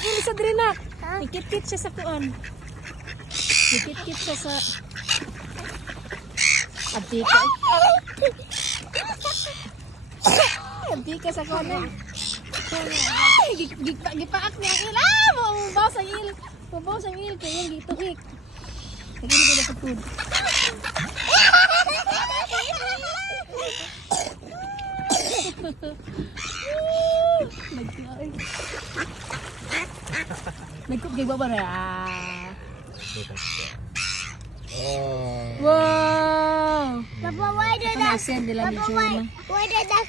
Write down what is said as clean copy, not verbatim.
Nak, ini sa diri nak. Ikit-kit siya sa kuan. Ikit-kit siya sa abdi ka. Abdi ka sa kuan. Gipaak niya il. Mabaw sa il. Mabaw sa il kaya yung gituhik. Lagi na pala sa food. Nagkup kay baba na. Wow! Papa, why did Ito na send nila ni Juma. why did that